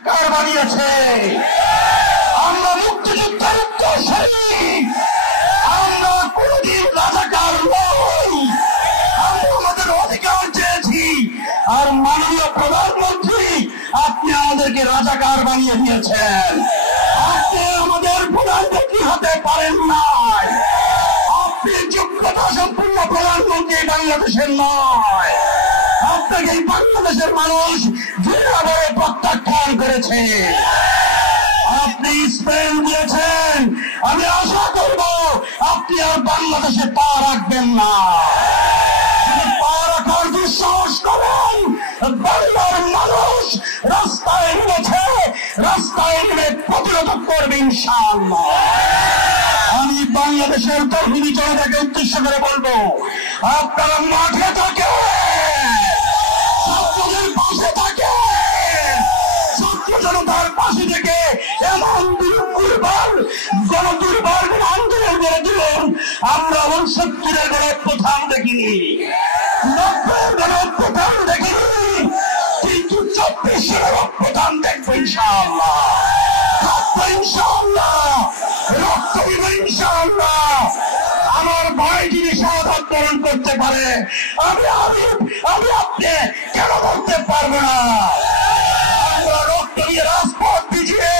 কার বানিয়েছে? আমরা মুক্তিযুদ্ধের উত্তরসূরি, আমরা কোনদিন রাজাকার নই। আমরা আমাদের অধিকার চেয়েছি। আর মাননীয় প্রধানমন্ত্রী, আপনি আমাদেরকে রাজাকার বানিয়ে দিয়েছেন। আপনি আমাদের প্রধানমন্ত্রী হতে পারেন না। আপনি যোগ্যতা সম্পূর্ণ প্রধানমন্ত্রী বাংলাদেশের নয়। আপনাকে এই বাংলাদেশের মানুষ দৃঢ়ভাবে প্রত্যাখ্যান করেছে। আপনি স্পেন দিয়েছেন, আমি আশা করব আপনি আর বাংলাদেশে পা রাখবেন না। পা রাখার দুঃসাহস করেন, বাংলার মানুষ রাস্তায় নেমেছে, রাস্তায় নেমে প্রতিরোধ করবে ইনশাআল্লাহ। আমি বাংলাদেশের তরুণী জনতাকে উদ্দেশ্য করে বলবো, আপনারা মাঠে থাকে, ছাত্রদের পাশে থাকে, ছাত্র জনতার পাশে থেকে এমন দুর্বার গণদুর্বার আন্দোলন করে দিলেন। আমরা 69-এর গণপ্রথান দেখিনি, 90-এর গণপ্রথান দেখিনি, কিন্তু 24-এর গণপ্রথান দেখবো ইনশাআল্লাহ। ইনশাআল্লাহ রক্ত দিব ইনশাআল্লাহ। আমার ভাই যিনি শাহাদাত বরণ করতে পারে, আমি আপনি কেন করতে পারবো না? আমরা রক্ত দিয়ে রাজপথ পিছিয়ে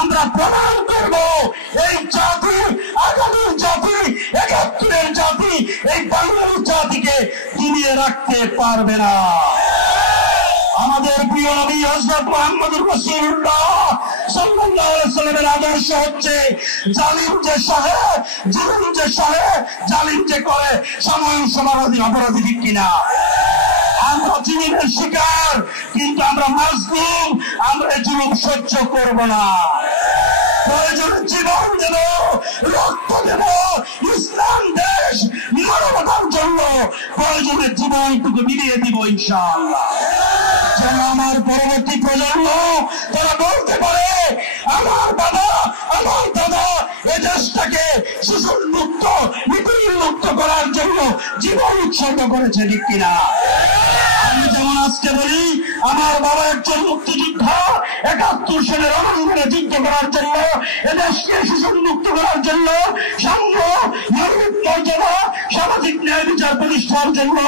আমরা প্রমাণ করবো এই জাতি, আগামীর জাতি, 71-এর জাতি, এই বাংলার জাতিকে দমিয়ে রাখতে পারবে না। আমাদের প্রিয় নবী হযরত মুহাম্মদুর রাসূলুল্লাহ সাল্লাল্লাহু আলাইহি ওয়াসাল্লামের আদর্শ হচ্ছে জালিম যে সহে, জুলুম যে সহে, জালিম যে করে, সময় সমারাধী অপরাধী, ঠিক কিনা? আমরা জুলুমের শিকার, কিন্তু আমরা মাজলুম, আমরা জুলুম সহ্য করব না। প্রয়োজনে জীবন দেব, রক্ত দেব, ইসলাম দেশ মানবতার জন্য প্রয়োজনে জীবনটুকু মিলিয়ে দিব ইনশাআল্লাহ। যেন আমার পরবর্তী প্রজন্ম তারা বলতে পারে, আমার বাবা, আমার দাদা এ দেশটাকে শোষণ মুক্ত, নিপীড়ন মুক্ত করার জন্য জীবন উৎসর্গ করেছে, ঠিক কিনা? আমি যেমন আজকে বলি, আমার বাবা একজন মুক্তিযোদ্ধা, 71 সালের রণাঙ্গনে যুদ্ধ করার জন্য, এদেশকে শোষণ মুক্ত করার জন্য, সাম্য, নাগরিক মর্যাদা, সামাজিক ন্যায় বিচার প্রতিষ্ঠার জন্য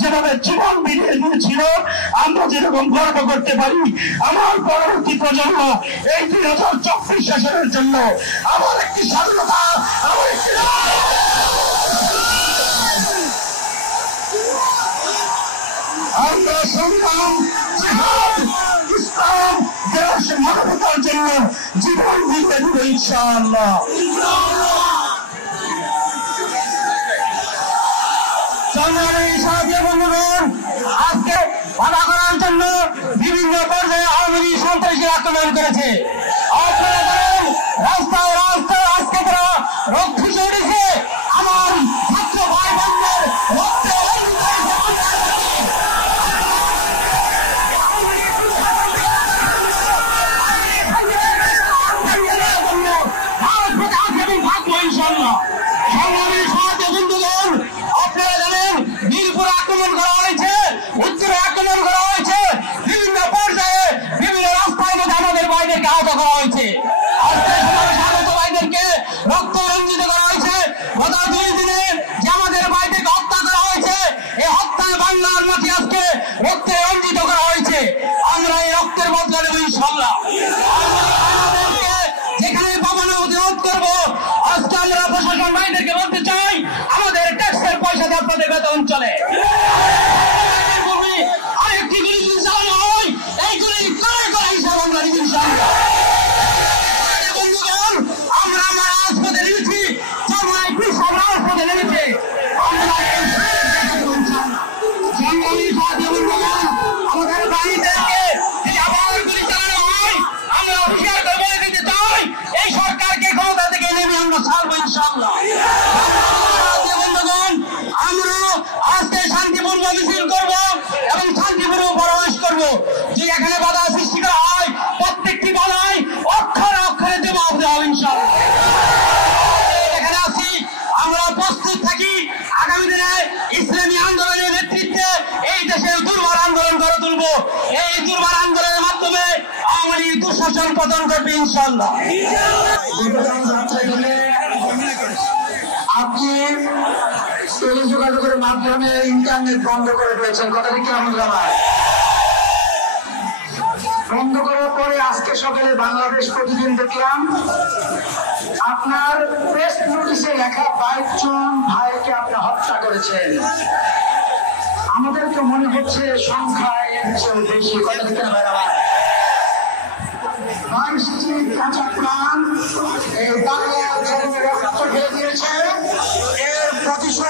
যেভাবে জীবন বিলিয়ে দিয়েছিল, আমরা যেরকম গর্ব করতে পারি, আমার পরবর্তী প্রজন্ম এই 2024 সালের জন্য আমার একটি স্বাধীনতা, আমার একটি আমরা সংগ্রাম, জিহাদ, ইসলাম, দেশ, মানবতার জন্য জীবন দিয়ে দেব ইনশাআল্লাহ। আজকে বাধা করার জন্য বিভিন্ন পর্যায়ে আওয়ামী লীগ সন্ত্রাসী আক্রমণ করেছে। আপনারা জানেন, রাস্তায় রাস্তায় আজকে তারা রক্ষী চড়েছে। আমার ছাত্র ভাই বোনদের রক্তে ইনশাআল্লাহ। সংগ্রামী সমাজে বন্ধুগণ, আপনারা জানেন মিরপুরে আক্রমণ করা হয়েছে, উত্তরে আক্রমণ করা হয়েছে, বিভিন্ন পর্যায়ে বিভিন্ন রাস্তায় মধ্যে আমাদের ভাইদেরকে আহত করা হয়েছে। আজকে স্বাগত ভাইদেরকে রক্ত রঞ্জিত করা হয়েছে। গত 2 দিনে যে আমাদের ভাইদেরকে হত্যা করা হয়েছে, এই হত্যায় বাংলার মাটি আজকে রক্তে রঞ্জিত করা হয়েছে। আমরা এই রক্তের বদলা নেব ইনশাআল্লাহ। আমাদেরকে যেখানে পাবনা প্রতিরোধ করবো। আজকে আমরা প্রশাসন ভাইদেরকে বলতে চাই, আমাদের ট্যাক্সের পয়সা দিয়ে আপনাদের বেতন চলে। আরেকটি গুলি যদি চালানো হয়, এই গুলি করে করে হিসাব আমরা নিব ইনশাআল্লাহ। বন্ধুগণ, আমরা আমার রাজপথে নেমেছি, চামড়ায় পিছাব রাজপথে নেমেছে। আমাদের বাহিনীদেরকে যদি আবার গুলি চালানো হয়, আমরা হুঁশিয়ার করে বলে দিতে চাই, এই সরকারকে ক্ষমতা থেকে নেমে আমরা ছাড়বো ইনশাআল্লাহ। বন্ধুগণ, আমরা আজকে শান্তিপূর্ণ মিছিল করবো এবং শান্তিপূর্ণ প্রবেশ করবো। যে এখানে বাধা সৃষ্টি করা হয়, প্রত্যেকটি বাধায় অক্ষরে অক্ষরে জবাব দেওয়া হবে ইনশাআল্লাহ। শাসন পতন করবে ইনশাআল্লাহ। আপনি টেলিযোগাযোগের মাধ্যমে ইন্টারনেট বন্ধ করে দিয়েছেন, কথাটি কেমন জানায়? বন্ধ করার পরে আজকে সকালে বাংলাদেশ প্রতিদিন দেখলাম আপনার প্রেস নোটিশে লেখা 22 জন ভাইকে আপনি হত্যা করেছেন। আমাদেরকে মনে হচ্ছে সংখ্যায় এর চেয়ে বেশি, কথা দিতে হবে না। 22টি কাঁচা প্রাণ এই বাংলার জন্য রক্ত ঢেলে দিয়েছে। এর প্রতিশোধ